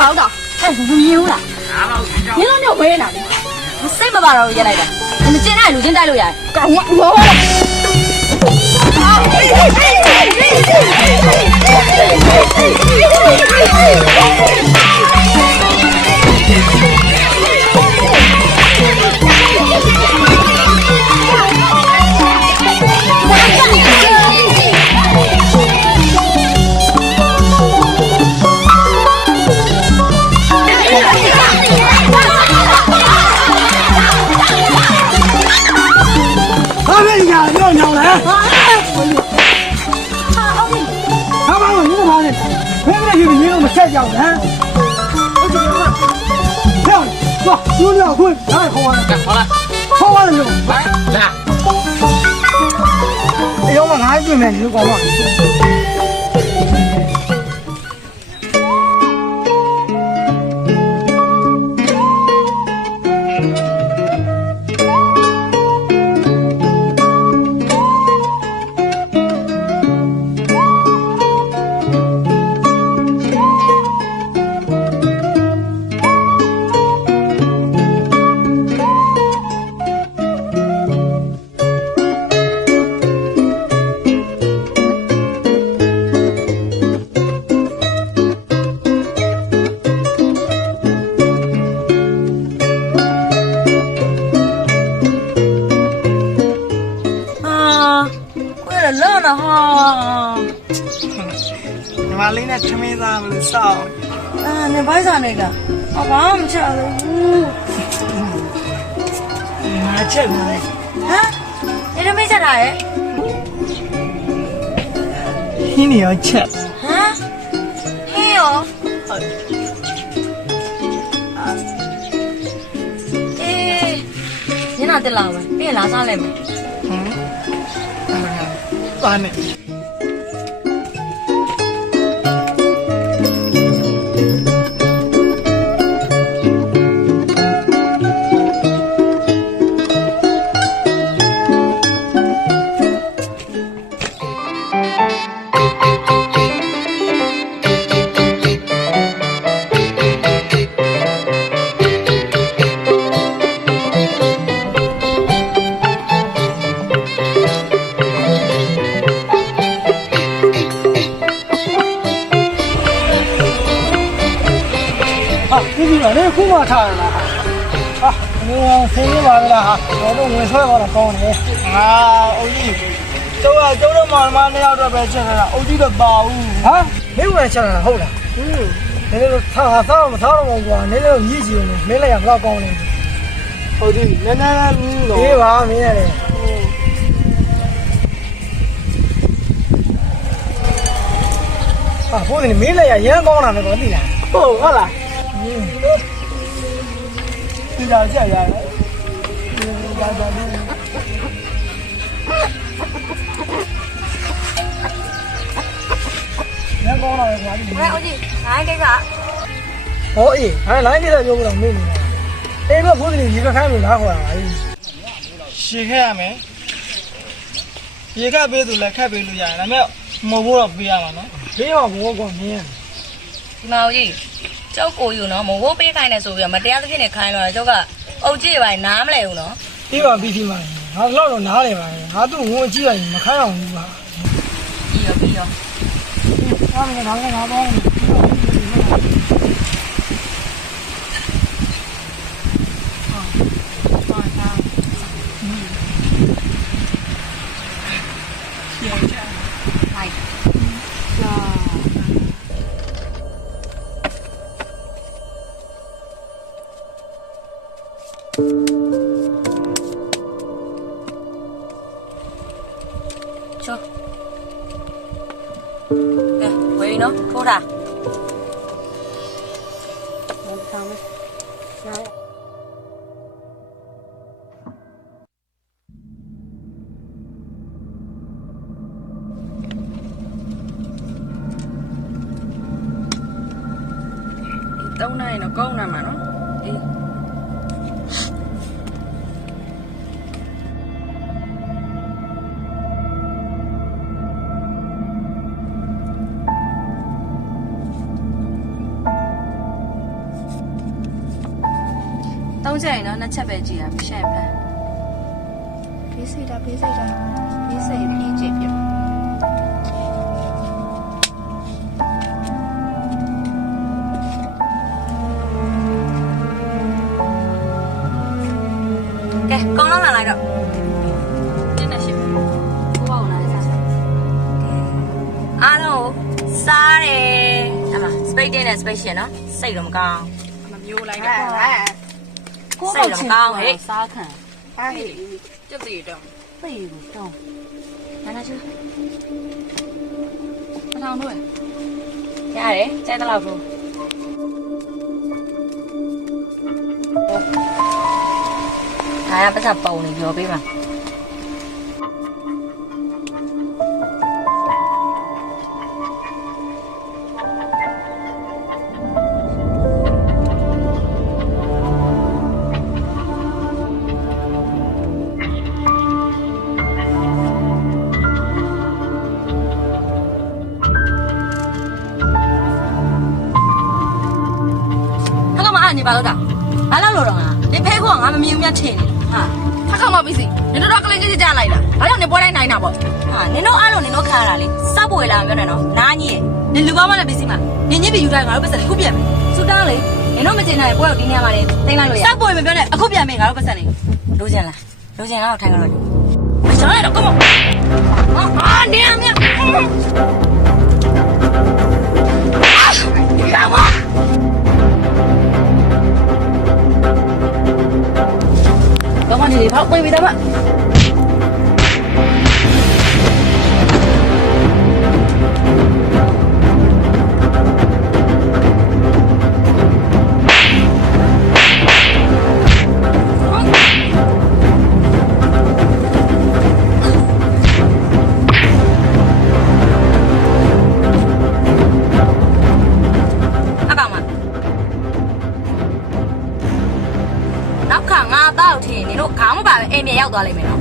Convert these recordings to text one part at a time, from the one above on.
ဘာလို့တော့ဟဲ့ဘူးမြင်ဘူးလားမင်းတို့မျိုးဝဲနေတာစိတ်မပါတော့ရက်လိုက်တာမကျင်တဲ့လူချင်းတိုက်လို့ရတယ်ကောင်ကဘောဆက်ကြောင်ဟမ်ဟုတ်တယ်ဟုတ်တယ်သွားသူတို့ခွင့်လာခေါ်ရတာဟုတ်လားခေါ်ရတယ်လို့လာအယောမငါးပြင်မယ်လို့ကောင်းပါมาလေးနဲ့ထမင်းသားမလို့စောင်းနေဘိုင်းစားနေတာဘာမှမချလို့ငါချက်နေတယ်ဟမ်ဒီလိုမချက်တာရဲ့ဟင်းနေရောချက်ဟမ်ဟင်းရောညနာတက်လာမယ်ပြင်လာစားလိုက်မယ်ပါနေ你哭嘛差了啊！你生意完了哈，我都没说我的高呢啊，欧弟，走啊，走了嘛，你要这边吃了，欧弟的包啊，没有人吃了，好了。你那个他啥么啥都没过，你那个一斤呢，没那样子高呢。欧弟，那没吧，没嘞。啊，不是你没那样，人高了那个地呢。哦，好了。ဒီလာချက်ရတယ်ဒါဒါလေးညကောင်းလာတယ်ကွာဒီဟဲ့ဦးကြီးငါးကိစ္စဟောအေးဟာလိုင်းကိစ္စပြောလို့မေ့နေတာအေးတော့ဘုရားကြီးရေကခိုင်းလို့လားခေါ်တာပါရှေ့ခဲ့ရမယ်ရေကပေးသူလည်းခက်ပေးလို့ရတယ်ဒါပေမဲ့မဟုတ်ဘူးတော့ပေးရမှာနော်ပေးပါဘောကောမင်းဒီမှာဦးကြီးကျောက်ကိုယူနော်မဝိုးပေးခိုင်းတယ်ဆိုပြီးတော့မတရားသဖြင့်နဲ့ခိုင်းတော့ကျောက်ကအုတ်ကြီးပိုင်းနားမလဲဘူးနော်ပြီးပါပြီးမှာငါတော့နားလေပါငါသူ့ငုံအကြည့်ရရင်မခိုင်းအောင်ဘူးပါပြီးရောအားမငါပေါင်း喂နော်ထိုးတာ ထောင်မယ်ညာရ3 နိုင်တော့ကောင်းနာမှာနော်အေး3ချက်ရင်တော့2ချက်ပဲကြည့်ရမရှက်ဖက်ဖေးစိတ်တာဖေးစိတ်ပြေးကြည့်ပြကဲကောင်းလောက်လာလိုက်တော့တင်းနေရှိဘူးဘောအောင်လာစားကဲအားလုံးစားတယ်အမစပိတ်တင်းနဲ့စပိတ်ရှင်နော်စိတ်တော့မကောင်းမမျိုးလိုက်တော့ကိုယ်ကချင်းကောင်းဟဲ့စားခံအားဟဲ့ကျုပ်တည်တော့သိဘူးတော့နာနာချူအထောင်တို့ရတယ်ကျဲတော့ကိုအားရပတ်စပုံနေပြောပေးပါနေပါတော့တာဘာလို့လို့တော့ငါနေဖဲခေါကငါမမြင်မြတ်ထင်နေဟာထက်ခေါမပြီးစီနေတော့ကလေးကြီးကြလိုက်တာဘာလို့နေပွဲတိုင်းနိုင်တာပေါ့ဟာနင်တို့အားလုံးနင်တို့ခါရတာလေစောက်ပွေလာပြောနေတော့နားကြီးရဲ့နေလူပါမလည်းပြီးစီမှာနင်ညစ်ပြီးယူတိုင်းငါတို့ပတ်စံလေးခုပြန်မယ်စူတောင်းလေနင်တို့မကျင်နိုင်ပွဲတော့ဒီနေရာမှာနေသိမ်းလိုက်လို့ရစောက်ပွေမပြောနဲ့အခုပြန်မယ်ငါတို့ပတ်စံလေးလိုချင်လားလိုချင်တော့ထိုင်ကြတော့မချောရတော့ကောမဟာနေရမြရမတော့မနေဖောက်ပြေးပြီတော့မအိမ်မြေရောက်သွားလိမ့်မယ်နော်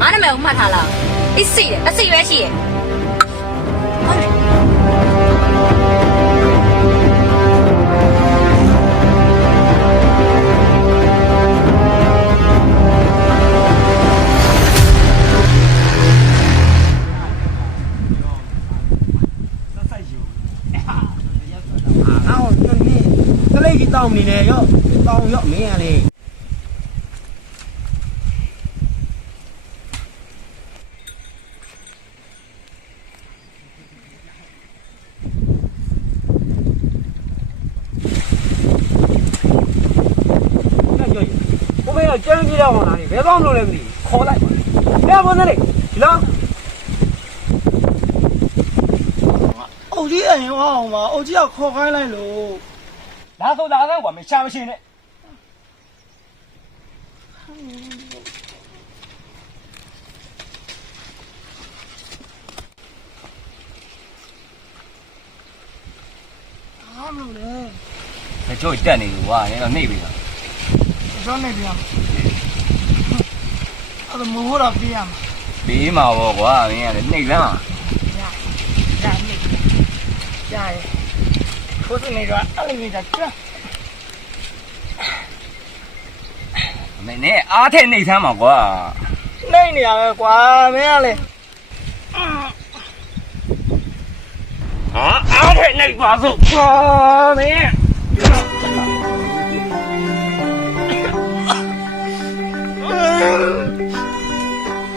ငါနာမည်ကိုမှတ်ထားလားအစ်စီအစီပဲရှိရဲ့ဟုတ်တယ်တောင်းနေတယ်ရောတောင်းရောမင်းရလေဘယ်တော့ကျန်းကြီးတော့မှာလဲဘယ်တော့လို့လဲမသိခေါ်လိုက်ပါဘယ်ဘောနေလဲဒီလားအုတ်ကြီးအရင်ဟောအောင်ပါအုတ်ကြီးကခေါ်ခိုင်းလိုက်လို့လာတော့လာတော့ကွာမရှာမရှင်းနဲ့အားလို့လေကျိုးတက်နေလို့ကွာနေတော့နှိပ်ပြီလားကျောင်းနေပြန်အဲ့ဒါမဟုတ်တော့ပြရမှာပြီးမှာပေါ့ကွာမင်းကလည်းနှိပ်လမ်းရနှိပ်ရတယ်ခိုးစနေတော့အဲ့လိုနေတာကြာမင်းနဲ့အားထက်နှိပ်သမ်းမှာကွာနှိပ်နေရပဲကွာမင်းကလေဟာအားထက်နှိပ်ပါစို့ကွာမင်း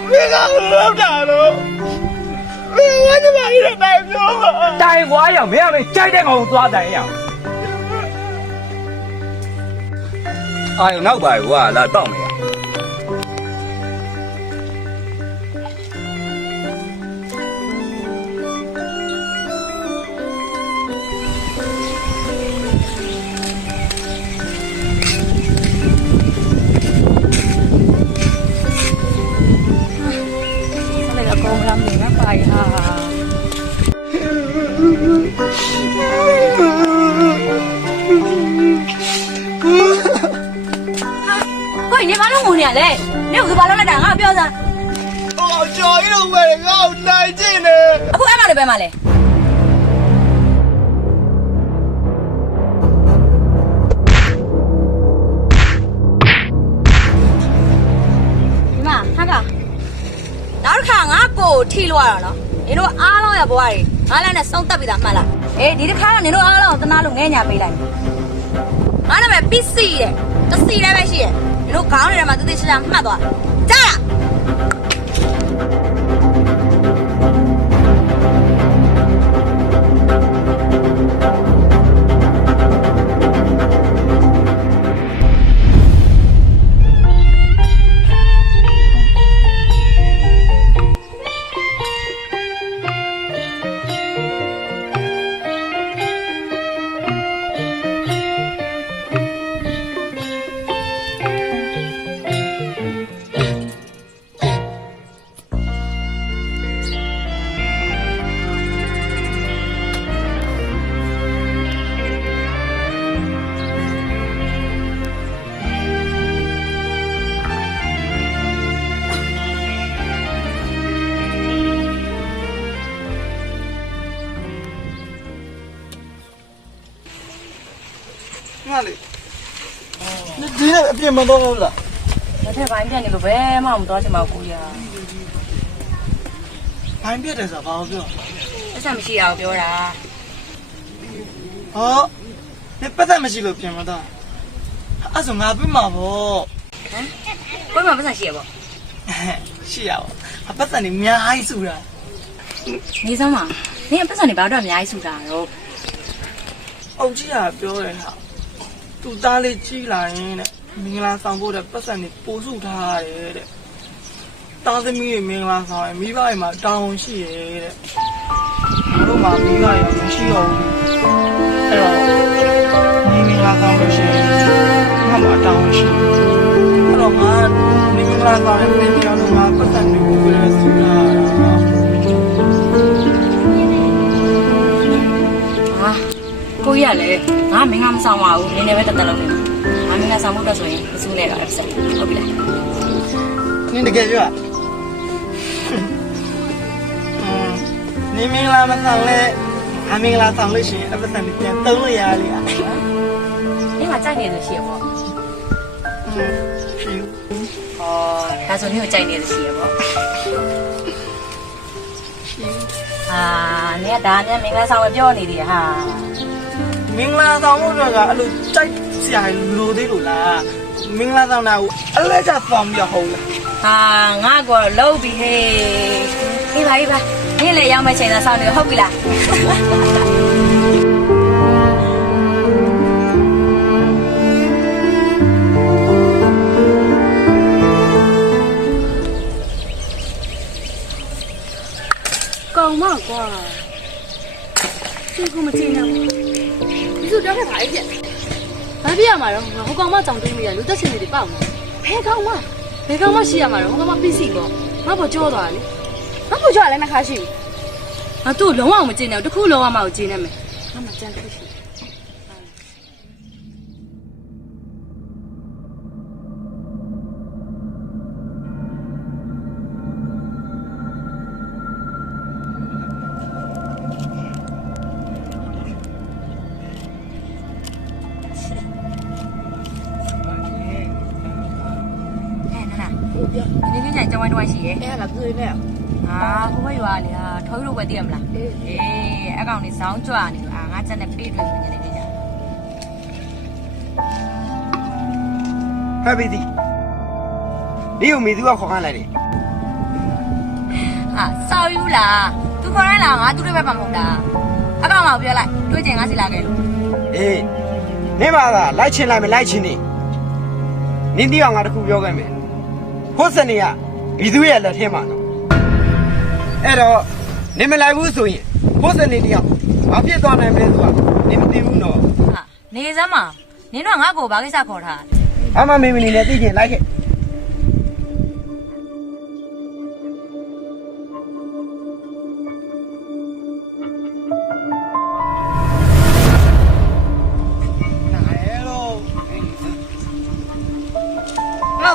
မင်းကလောက်တာလို့မင်းဝမ်းမရတဲ့တိုင်ပြောပါတိုင်ကွာရမင်းကလည်းကြိုက်တဲ့ကောင်သွားတိုင်ရအာရုံနောက်ပါကွာလာတော့မယ်ဟ ကိုကြီးနေဘာလို့ငိုနေရလဲနေကဘာလို့လက်တာငါပြောစမ်း အော်ကြော်ကြီးတော့ပဲငါ့ကိုနိုင်ကျင်နေ အခုအဲ့မလေးပဲမလဲဒီမှာဟာကနောက်တစ်ခါငါကိုထိလို့ရတာနော်နင်တို့အားလုံးရဘွားတွေငါလည်းနဲ့စုံတက်ပြီးသားမှတ်လားအေးဒီတစ်ခါတော့နင်တို့အားလုံးကိုတနာလို့ငဲညာပေးလိုက်ငါနာမည်ပစ္စည်းရဲ့တစီလည်းပဲရှိရဲ့နင်တို့ခေါင်းထဲမှာတသေးချာချာမှတ်သွားကြားလားငါလေဒီနေ့အပြင်မတော့ဘူးလား လက်ထက်ပိုင်းပြက်နေလို့ဘယ်မှမသွားချင်ပါဘူးကိုကြီး ဘိုင်းပြတ်တယ်ဆိုတာဘာလို့ပြော အဆက်မရှိအောင်ပြောတာ ဟောဒီပတ်သက်မရှိလို့ပြင်မတော့အဲ့ဆိုငါပြမှာပေါ့ ဟမ်ကိုကြီးမှပတ်စံရှိရပေါ့ ရှိရပါပတ်သက်နေအများကြီးစုတာ နေစမ်းပါနင်ပတ်စံနေဘာတော့အများကြီးစုတာတော့ အောင်ကြီးကပြောတယ်ဟာသူ့သားလေးကြီးလာရင်တဲ့မင်္ဂလာဆောင်ဖို့တဲ့ပတ်သက်နေပို့စုထားရတယ်တဲ့သားသမီးတွေမင်္ဂလာဆောင်ရင်မိဘတွေမှာတောင်းရှိရဲတဲ့တို့မှမိဘတွေမရှိတော့ဘူးအဲ့တော့မင်္ဂလာဆောင်လို့ရှိရင်ငါမှတောင်းရှိအဲ့တော့ငါမင်္ဂလာဆောင်ရင်ပြင်ပြတော့ငါပတ်သက်နေဖို့လည်းစုတာ ဟာကိုကြီးကလည်းငါမင်းကမဆောင်ပါဘူးနင်းနေပဲတက်တက်လုံးနေငါမင်းကဆောင်ဖို့တော့ဆိုရင်အစူးနဲ့တော့အဆက်ဟုတ်ပြီလား နင်တကယ်ပြောနင်မင်္ဂလာမဆောင်လဲအမင်္ဂလာဆောင်လို့ရှိရင်အပတ်စံပြန်သုံးလို့ရလေอ่ะ နင်ကကြိုက်နေလို့ရှိရပေါ့ ရှိ ဟောဒါဆိုနင်ကိုကြိုက်နေလို့ရှိရပေါ့အာနင်ကဒါနဲ့မင်္ဂလာဆောင်ပဲပြောနေတယ်ဟာ မင်္ဂလာဆောင်လို့တော့ကအဲ့လိုကြိုက်စရာလိုသေးလို့လားမင်္ဂလာဆောင်တာကိုအလဲကျဆောင်ပြီးဟုတ်လား ဟာငါကတော့လှုပ်ပြီဟေးအေးပါအေးပါနင်လည်းရောက်မဲ့ချိန်သာဆောင်နေဟုတ်ပြီလားကောင်းမကွာဒီကမချင်းတော့ဒီလိုတော့ခါအိတ်ပြဘာပြရမှာတော့ဟိုကောင်မကြောင်တွင်းမိရလူသက်ရှင်နေတယ်ပေါ့ဘယ်ကောင်မရှိရမှာတော့ဟိုကောင်မပြီးစီပေါ့ငါ့ဘောကြောသွားတယ်ငါ့ဘောကြောလည်းနှခါရှိငါတို့လုံးဝမကျင်းနဲ့တခုလုံးဝမကိုကျင်းနေမယ်ငါမှကြံတစ်ခုရှိ你跟讲完东西，哎，那不是那样啊，我以为你啊，头路不对嘛啦，哎，俺讲你上转你啊，俺真的背着你那个讲。 ဖက်ပြီဒီဒီကိုမိသူကခေါ်ခိုင်းလိုက်တယ် 啊，少有啦，都可能啦，俺都得外帮忙的，俺讲嘛不要来，多钱俺是哪个了？ အေးမင်းမသာလိုက်ချင်လိုက်မလိုက်ချင်နေနင်းတီအောင်ငါတခုပြောခဲ့မယ်ဟိုစနေကမိသူရဲ့လက်ထဲမှာနော်အဲ့တော့နင်းမလိုက်ဘူးဆိုရင်ဟိုစနေတယောက်ဘာဖြစ်သွားနိုင်မလဲဆိုတာနင်းမသိဘူးနော် 啊，你什么？你那俺哥把给啥考他？ အမမင်းမနေနဲ့သိချင်လိုက်ခဲ့ ဟ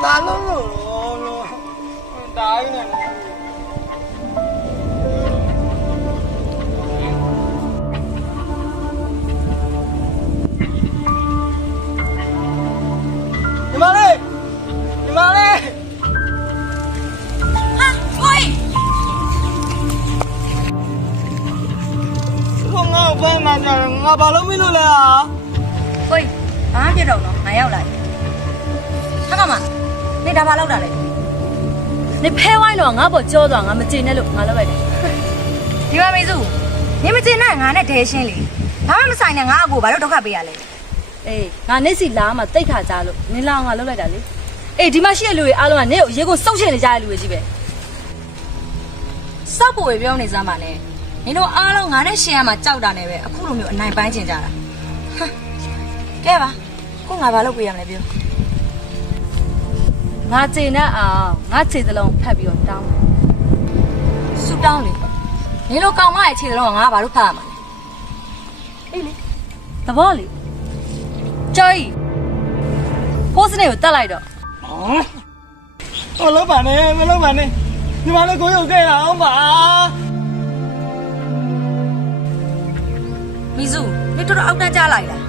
ဘာလို့လို့တားနေတယ်ဒီမလေးဟာကိုယ်ငါဘာမှမကြငါဘာလို့မလို့လဲ ကိုယ်ဘာပြတော့နော်ငါရောက်လာပြီခါကမနေဒါဘာလောက်တာလဲနေဖဲဝိုင်းတော့ငါ့ဘောကြောသွားငါမကြင်နဲ့လို့ငါလောက်လိုက်တယ်ဒီမှာမေစုနေမကြင်နဲ့ငါနဲ့ဒဲရှင်းလေဘာမှမဆိုင်နဲ့ငါအကိုဘာလို့ဒုက္ခပေးရလဲအေးငါနေစီလာမှတိတ်ခါကြလို့နင်းလာငါလောက်လိုက်တာလေအေးဒီမှာရှိတဲ့လူတွေအားလုံးကနေကိုရေကိုစုပ်ချင်နေကြတဲ့လူတွေကြီးပဲစောက်ပေါ်ပြောနေစမ်းပါနဲ့နင်တို့အားလုံးငါနဲ့ရှင်းရမှာကြောက်တာနဲ့ပဲအခုလိုမျိုးအနိုင်ပိုင်းကျင်ကြတာကဲပါကိုငါဘာလုပ်ပေးရမလဲပြောငါခြေနဲ့အောင်ငါခြေသလုံးဖတ်ပြီးတော့တောင်းဆူတောင်းလေနင်တို့ကောင်မရဲ့ခြေသလုံးကငါဘာလို့ဖတ်ရမှာလဲအေးလေသဘောလေကျော်ကြီးဖိုးစနေကိုတက်လိုက်တော့ မလုပ်ပါနဲ့မလုပ်ပါနဲ့ဒီမှာလည်းကိုရုပ်ခဲ့အောင်ပါ မီစုနင်တို့အောက်တန်းကြလိုက်လား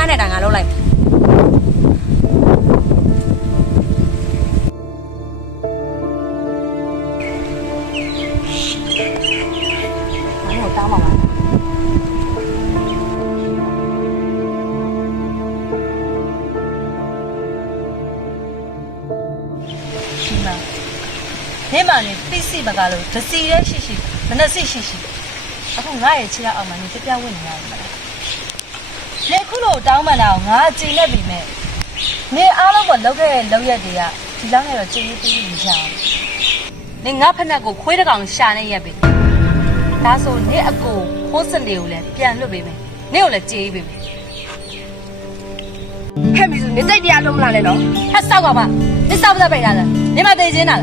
ခါနဲ့တာငါလောက်လိုက်ဘာလို့တောင်းပါလဲဒီမှာနေပိစီဘကလို့ဒစီရဲရှိရှိမနှက်စီရှိရှိအခုငါရဲ့ခြေအောက်မှာနေပြပြဝင်နေရတယ်မလားနေခုလိုတောင်းပန်တာကိုငါကြည်နေပြီမဲ့နေအားလုံးကလောက်ခဲ့တဲ့လောက်ရက်တွေကဒီလောက်နဲ့တော့ကြည်ရေးပြီးနေကြအောင်နေငါဖက်နှက်ကိုခွေးတကောင်ရှာနေရက်ပြီဒါဆိုနေအကိုခိုးစနေကိုလည်းပြန်လွတ်ပေးမယ်နေကိုလည်းကြည်ရေးပေးမယ်ဟဲ့မီစုနေတိတ်တရားလုံးမလားနဲ့နော်ဟဲ့စောက်ပါပါနေစောက်ပါပိတ်လာလားနေမသေးချင်းလား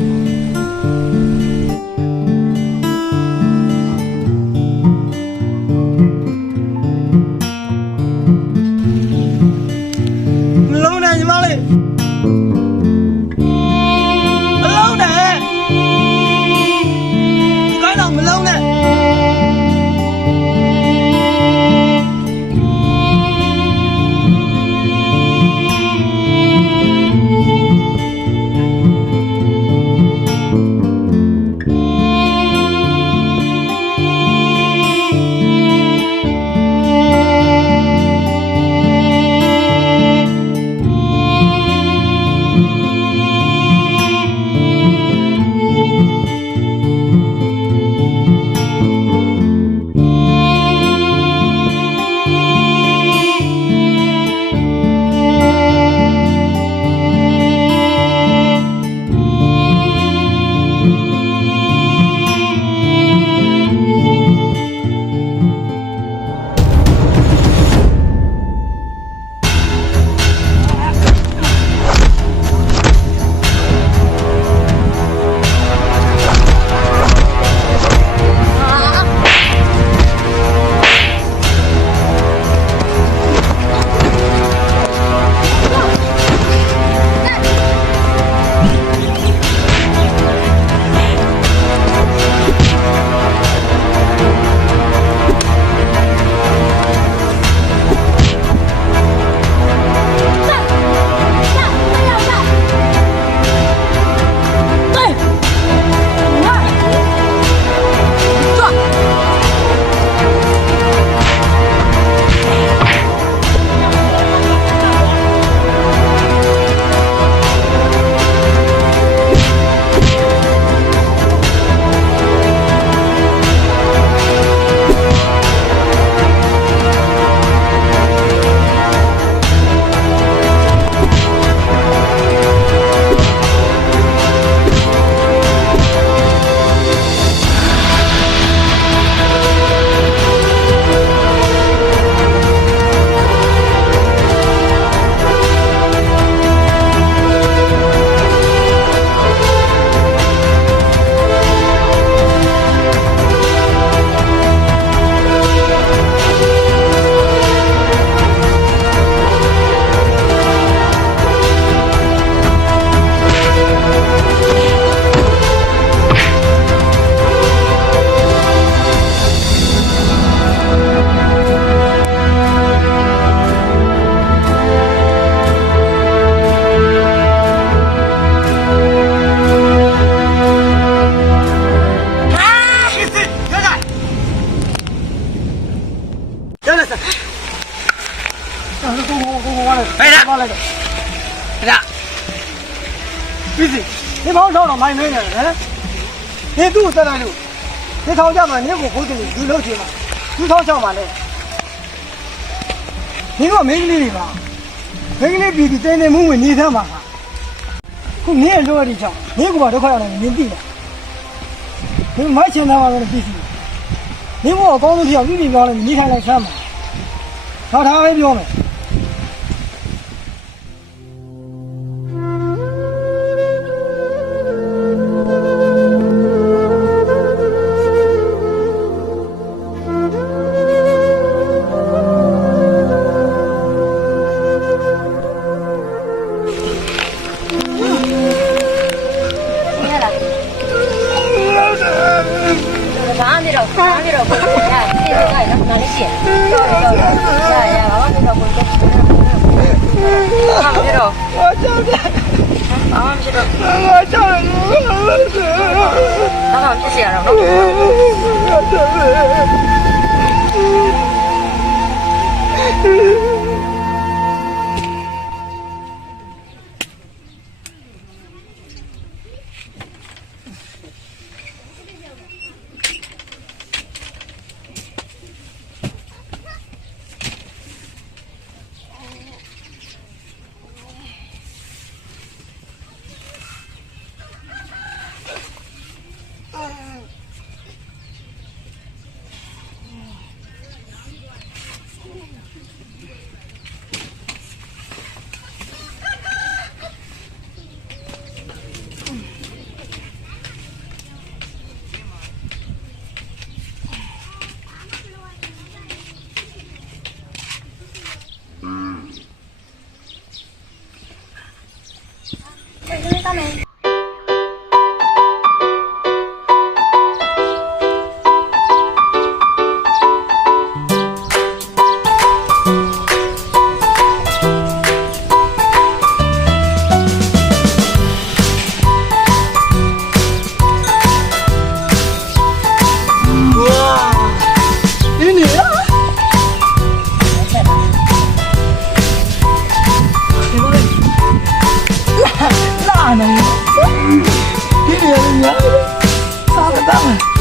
တော့မိုင်းမင်းနေတယ်ဟမ်ဒီသူ့ကိုတက်လိုက်လို့ဒီထောင်ကြမှာနင်းကိုခိုးတယ်လူလို့ချင်မှာသူထောင်ချောင်းမှာလဲနင်းကမင်းကလေးတွေပါမင်းကလေးပြီးတင်းတင်းမွန်းဝင်နေသမ်းပါခုနင်းရဲ့လိုရည်ကြောင့်နင်းကဘာဒုက္ခရောက်နေနင်းသိလားနင်းမိုက်ချင်တာပါလို့သိစီနင်းဘောအကောင်းဆုံးပြောင်းပြီးပြောင်းလို့နေထိုင်လိုက်ဆမ်းပါထားထားပဲပြောမယ် ဘာမှမတော့ဘာမှမတော့ဘူး။ဟာဒီလိုကလည်းနားလေးရှိရ။တော်တော်။ရဘာမှမတော့ဘူး။ဘာမှမတော့။ဘာကြောက်လဲ။ဘာမှမတော့။ဘာကြောက်လဲ။ဘာမှဖြစ်စီရတော့နော်။လာနေဒီနေရာညာစားတော့